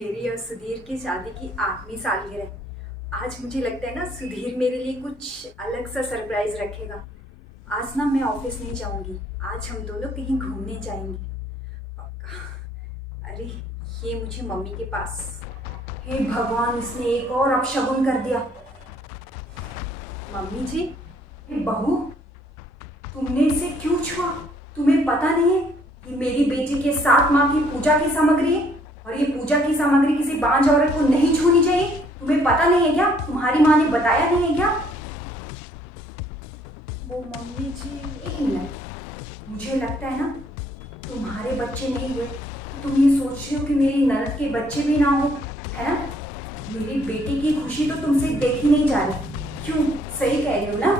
मेरी और सुधीर की शादी की 8वीं सालगिरह। आज मुझे लगता है ना सुधीर मेरे लिए कुछ अलग सा सरप्राइज रखेगा। आज ना मैं ऑफिस नहीं जाऊंगी, आज हम दोनों कहीं घूमने जाएंगे पक्का। अरे ये मुझे मम्मी के पास। हे भगवान, इसने एक और अपशगुन कर दिया। मम्मी जी, हे बहू, तुमने इसे क्यों छुआ? तुम्हें पता नहीं है कि मेरी बेटी के 7 माह की पूजा की सामग्री है और ये पूजा की सामग्री किसी बांझ औरत को नहीं छूनी चाहिए। तुम्हें पता नहीं है क्या? तुम्हारी माँ ने बताया नहीं है क्या? वो मम्मी जी, एक मिनट, मुझे लगता है ना तुम्हारे बच्चे नहीं हुए तो तुम ये सोच रहे हो कि मेरी ननद के बच्चे भी ना हो, है ना? मेरी बेटी की खुशी तो तुमसे देखी नहीं जा रही। क्यों? सही कह रही हो ना?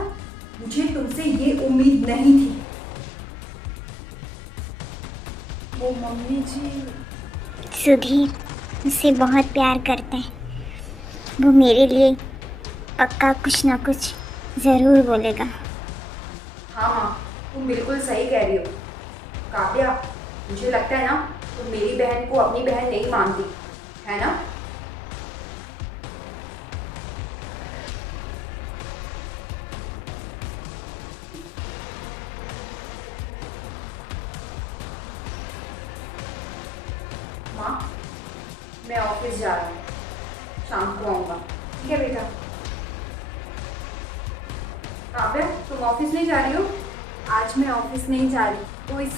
मुझे तुमसे ये उम्मीद नहीं थी। वो मम्मी जी, सुधीर मुझसे बहुत प्यार करता है। वो मेरे लिए पक्का कुछ ना कुछ ज़रूर बोलेगा। हाँ हाँ, तुम बिल्कुल सही कह रही हो काव्या। मुझे लगता है ना तुम मेरी बहन को अपनी बहन नहीं मानती, है ना? माँ, मैं ऑफिस जा रहा हूँ, शाम को आऊँगा। ठीक है बेटा? काव्या, तुम ऑफिस नहीं जा रही हो? आज मैं ऑफिस नहीं जा रही तो इस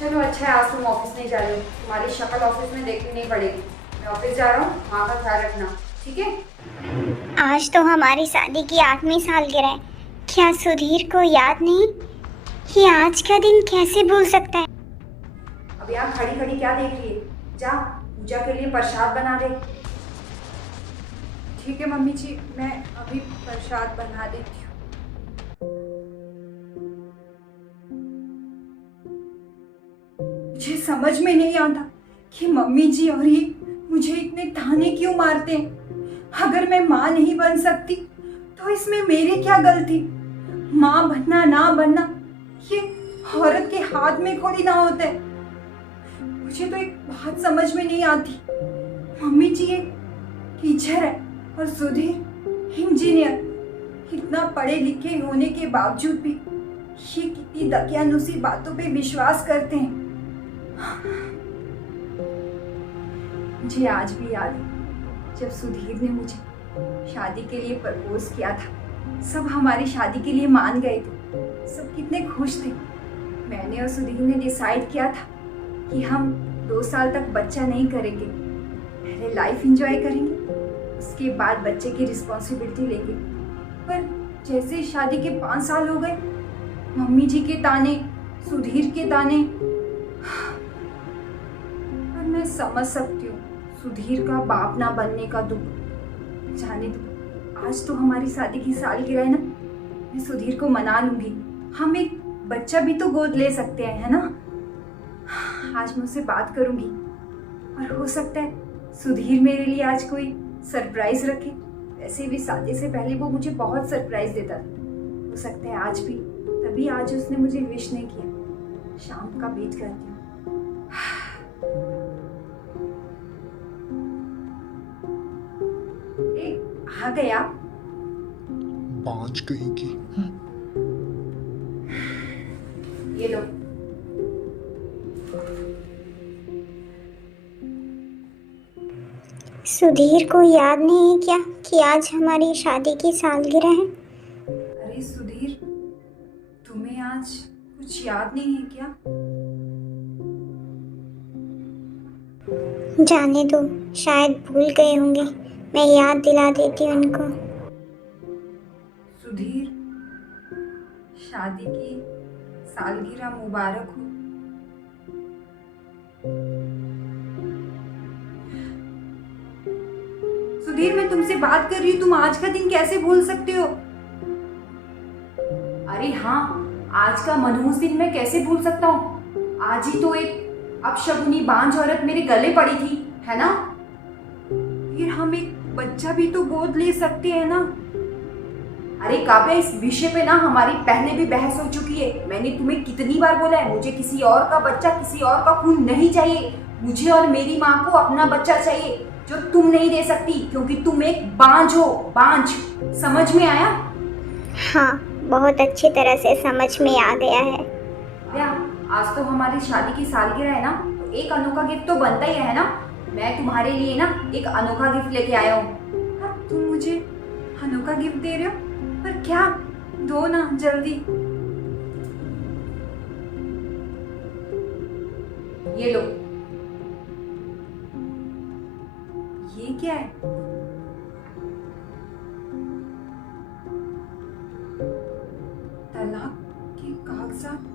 चलो अच्छा है, आज तुम ऑफिस नहीं जा रही हो, तुम्हारी शक्ल ऑफिस में देखनी नहीं पड़ेगी। मैं ऑफिस जा रहा हूँ, माँ का ख्याल रखना, ठीक है? आज तो हमारी शादी की 8वीं सालगिरह है। क्या सुधीर को याद नहीं? ये आज का दिन कैसे भूल सकता है? अब यहाँ खड़ी खड़ी क्या देख रही है? जा पूजा के लिए प्रसाद बना दे। ठीक है मम्मी जी, मैं अभी प्रसाद बना देती हूँ। मुझे समझ में नहीं आता कि मम्मी जी और ये मुझे इतने ताने क्यों मारते हैं। अगर मैं माँ नहीं बन सकती तो इसमें मेरी क्या गलती? माँ बनना ना बनना ये औरत के हाथ में थोड़ी ना होता है। मुझे तो एक बात समझ में नहीं आती, मम्मी जी एक टीचर है और सुधीर इंजीनियर। इतना पढ़े लिखे होने के बावजूद भी ये कितनी दकियानुसी बातों पे विश्वास करते हैं। मुझे आज भी याद है जब सुधीर ने मुझे शादी के लिए प्रपोज किया था। सब हमारी शादी के लिए मान गए थे, सब कितने खुश थे। मैंने और सुधीर ने डिसाइड किया था कि हम 2 साल तक बच्चा नहीं करेंगे, पहले लाइफ एंजॉय करेंगे, उसके बाद बच्चे की रिस्पॉन्सिबिलिटी लेंगे। पर जैसे शादी के 5 साल हो गए, मम्मी जी के ताने, सुधीर के ताने। पर मैं समझ सकती हूँ सुधीर का बाप ना बनने का दुख। जाने दो, आज तो हमारी शादी की सालगिरह है ना, मैं सुधीर को मना लूंगी। हम एक बच्चा भी तो गोद ले सकते हैं, है ना? आज मैं उससे बात करूंगी और हो सकता है सुधीर मेरे लिए आज कोई सरप्राइज रखे। वैसे भी शादी से पहले वो मुझे बहुत सरप्राइज देता था, हो सकता है आज भी। तभी आज उसने मुझे विश नहीं किया। शाम का वेट करती हूँ। आ गया। बांझ कहीं की। ये लो। सुधीर को याद नहीं है क्या कि आज हमारी शादी की सालगिरह है? अरे सुधीर, तुम्हें आज कुछ याद नहीं है क्या? जाने दो, शायद भूल गए होंगे। मैं याद दिला देती हूँ उनको। सुधीर, शादी की सालगिरह मुबारक हो। सुधीर, मैं तुमसे बात कर रही हूँ, तुम आज का दिन कैसे भूल सकते हो? अरे हाँ, आज का मनहूस दिन मैं कैसे भूल सकता हूँ? आज ही तो एक अपशगुनी बांझ औरत मेरे गले पड़ी थी, है ना? फिर हम एक बच्चा भी तो गोद ले सकते हैं ना? अरे काव्या, इस विषय पे ना हमारी पहले भी बहस हो चुकी है। मैंने तुम्हें कितनी बार बोला है, मुझे किसी और का बच्चा, किसी और का खून नहीं चाहिए। मुझे और मेरी माँ को अपना बच्चा चाहिए, जो तुम नहीं दे सकती, क्योंकि तुम एक बांझ हो, बांझ। समझ में आया? हाँ, बहुत अच्छी तरह से समझ में आ गया है। काव्या, आज तो हमारी शादी की सालगिरह है ना, तो एक अनोखा गिफ्ट तो बनता ही है ना। मैं तुम्हारे लिए ना एक अनोखा गिफ्ट लेके आया हूँ। अब तुम मुझे अनोखा गिफ्ट दे रहे हो? पर क्या? दो ना जल्दी। ये लो। ये क्या है? तलाक के कागजात?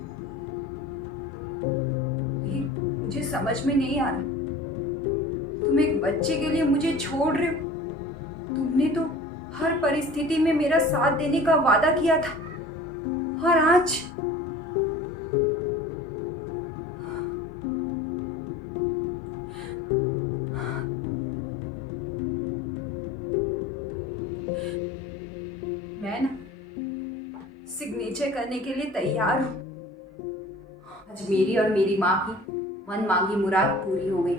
ये मुझे समझ में नहीं आ रहा। तुम एक बच्चे के लिए मुझे छोड़ रहे हो? तुमने तो हर परिस्थिति में मेरा साथ देने का वादा किया था, और आज मैं ना सिग्नेचर करने के लिए तैयार हूँ। आज मेरी और मेरी माँ की मन मांगी मुराद पूरी हो गई।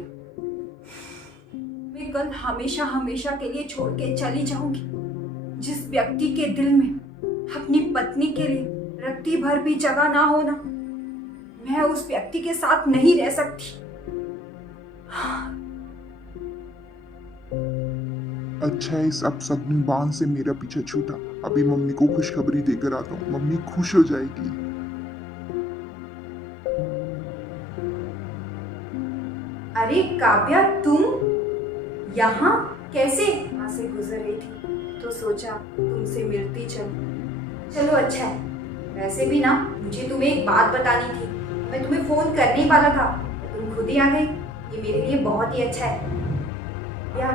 मैं कल हमेशा हमेशा के लिए छोड़ के चली जाऊंगी। जिस व्यक्ति के दिल में अपनी पत्नी के लिए रत्ती भर भी जगह ना हो ना, मैं उस व्यक्ति के साथ नहीं रह सकती। अच्छा, इस अपशगुन बाण से मेरा पीछा छूटा। अभी मम्मी को खुशखबरी देकर आता हूँ, मम्मी खुश हो जाएगी। अरे काव्या, तुम यहाँ कैसे? यहाँ से गुजर रही थी तो सोचा तुमसे मिलती चलूं। चलो अच्छा है। वैसे भी ना मुझे तुम्हें एक बात बतानी थी। मैं तुम्हें फोन करने ही वाला था, तुम खुद ही आ गई। ये मेरे लिए बहुत ही अच्छा है। या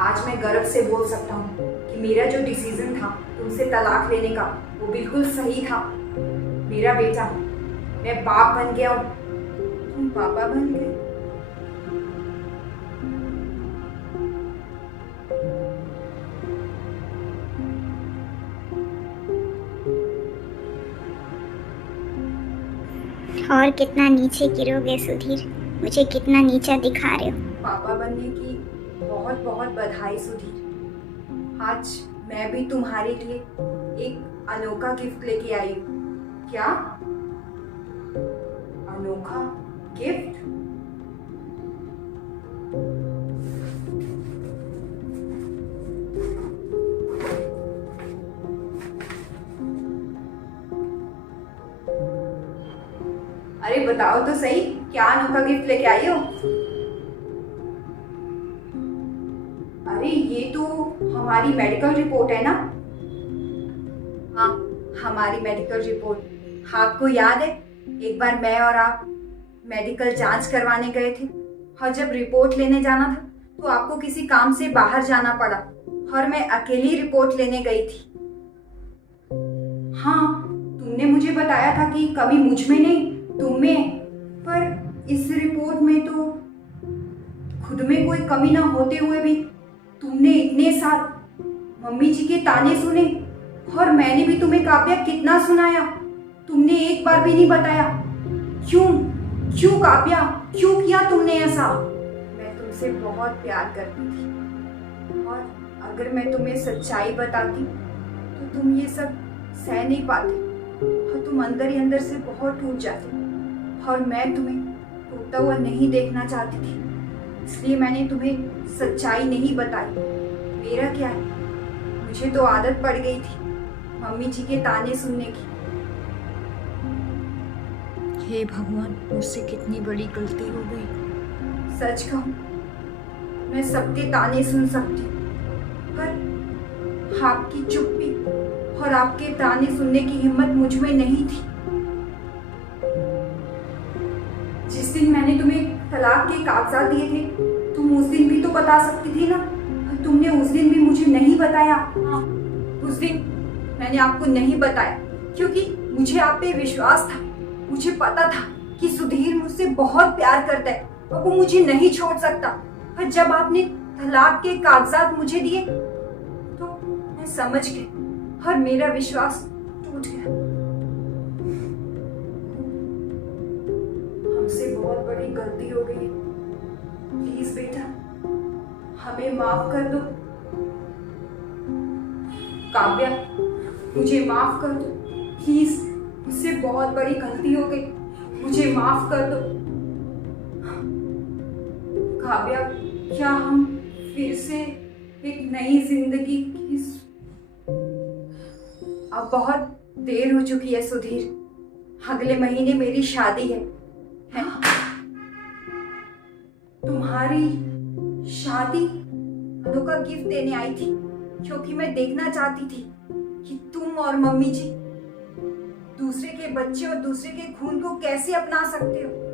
आज मैं गर्व से बोल सकता हूँ कि मेरा जो डिसीजन था तुमसे तलाक लेने का, वो बिल्कुल सही था। मेरा बेटा, मैं बाप बन गया हूँ। तुम पापा बन गए? और कितना नीचे गिरोगे सुधीर, मुझे कितना नीचा दिखा रहे हो। पापा बनने की बहुत बहुत बधाई सुधीर। आज मैं भी तुम्हारे लिए एक अनोखा गिफ्ट लेके आई हूँ। क्या? अनोखा गिफ्ट? अरे बताओ तो सही, क्या अनोखा गिफ्ट लेके आई हो? अरे ये तो हमारी मेडिकल रिपोर्ट है ना? हाँ, हमारी मेडिकल रिपोर्ट। आपको याद है एक बार मैं और आप मेडिकल जांच करवाने गए थे, और जब रिपोर्ट लेने जाना था तो आपको किसी काम से बाहर जाना पड़ा और मैं अकेली रिपोर्ट लेने गई थी। हाँ, तुमने मुझे बताया था कि कभी मुझ में नहीं तुम में है। पर इस रिपोर्ट में तो खुद में कोई कमी ना होते हुए भी तुमने इतने साल मम्मी जी के ताने सुने, और मैंने भी तुम्हें काव्या कितना सुनाया, तुमने एक बार भी नहीं बताया। क्यों क्यों काव्या, क्यों किया तुमने ऐसा? मैं तुमसे बहुत प्यार करती थी, और अगर मैं तुम्हें सच्चाई बताती तो तुम ये सब सह नहीं पाते, और तुम अंदर ही अंदर से बहुत टूट जाते, और मैं तुम्हें टूटता हुआ नहीं देखना चाहती थी। इसलिए मैंने तुम्हें सच्चाई नहीं बताई। मेरा क्या है, मुझे तो आदत पड़ गई थी मम्मी जी के ताने सुनने की। हे भगवान, मुझसे कितनी बड़ी गलती हो गई। सच कहूं, मैं सबके ताने सुन सकती हूँ, पर आपकी चुप्पी और आपके ताने सुनने की हिम्मत मुझ में नहीं थी। जिस दिन मैंने तुम्हें तलाक के कागजात दिए थे, तुम उस दिन भी तो बता सकती थी ना। तुमने उस दिन भी मुझे नहीं बताया। हाँ, उस दिन मैंने आपको नहीं बताया क्योंकि मुझे आप पे विश्वास था। मुझे पता था कि सुधीर मुझसे बहुत प्यार करता है और वो मुझे नहीं छोड़ सकता। पर जब आपने तलाक के कागजात मुझे दिए तो मैं समझ गई, और मेरा विश्वास टूट गया। हमसे बहुत बड़ी गलती हो गई। प्लीज बेटा, हमें माफ कर दो। काव्या, मुझे माफ कर दो प्लीज, मुझसे बहुत बड़ी गलती हो गई, मुझे माफ कर दो। काव्या, क्या हम फिर से एक नई जिंदगी की अब बहुत देर हो चुकी है सुधीर, अगले महीने मेरी शादी है। तुम्हारी शादी? अनु का गिफ्ट देने आई थी क्योंकि मैं देखना चाहती थी कि तुम और मम्मी जी दूसरे के बच्चे और दूसरे के खून को कैसे अपना सकते हो।